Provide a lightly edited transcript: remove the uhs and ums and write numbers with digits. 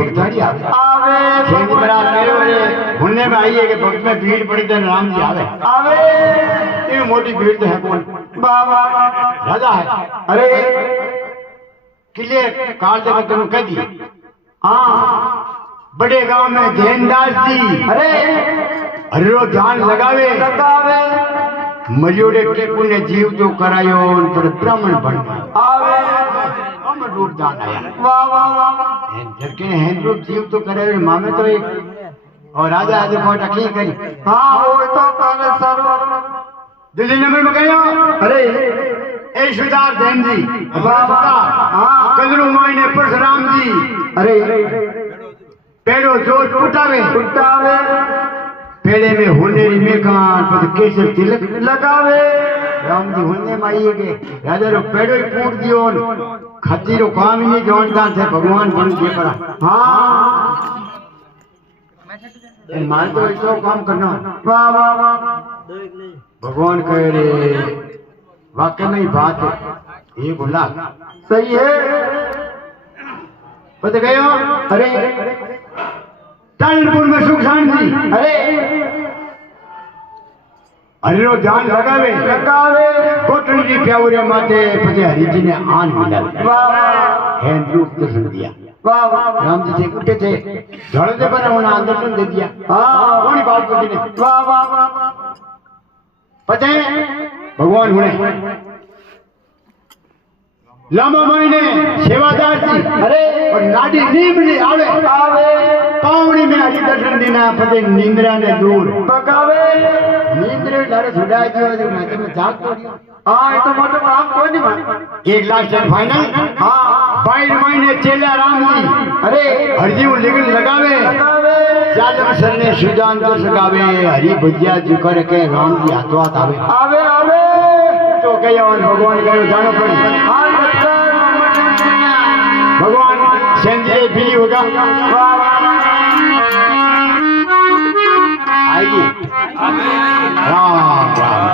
भक्तारी आवे खेत बरात करे रे होने में आई है कि भक्त में भीड़ पड़ी तो राम जी आवे ये मोटी भीड़ तो है कौन बाबा राजा है अरे किले काल जब तुम कह दी हाँ बड़े गांव में जैनदास जी अरे हरो ध्यान लगावे मरियोड़े के पुण्य जीव तो करायो पर ब्राह्मण बन आवे हम रूप दान आया वाह वाह वाह जबकि हैं रूप जीव तो करे मामे तो एक और राजा आज बहुत अखी करी हां वो तो काले सर दिल्ली नंबर में गयो अरे ए सुधार देन जी वाह हां कलरू मोइने परशुराम जी अरे पेड़ो जोर टूटावे पेड़े में होने मेघान पर केसर तिलक लगावे राम जी होने में आइए के राजा रो पेड़ो ही फूट दियो खती रो काम ही नहीं जानता थे भगवान बन के पड़ा हाँ मान तो ऐसा काम करना वाह वाह वाह भगवान कह रे वाकई में बात है ये बोला सही है बता गयो अरे टलपुर में सुख शांति अरे हरिरो जान लगावे कोटन जी प्याउरे माते पते हरि जी ने आन मिला वाह हैंड रूप दर्शन दिया वाह राम जी थे उठे थे झड़ दे पर उन्हें दर्शन दे दिया हाँ कौन बात को ने वाह वाह पते भगवान हुए लामा महीने सेवादार जी अरे और नाडी नीमड़ी आवे पावड़ी में हरि दर्शन देना पते नींद्रा ने दूर पकावे नींद्रे लारे छुड़ा दियो जो नाते में जाग पड़ियो हां ये तो मोटो काम कोई नहीं मान 1 लाख से फाइनल हां 22 महीने चेला राम जी अरे हरजी लिगन लगावे जादव सर ने सुजान तो सगावे हरि भजिया जी कर के राम जी हाथों हाथ आवे तो कहियो भगवान कहियो जानो पड़ी भगवान संजय भी होगा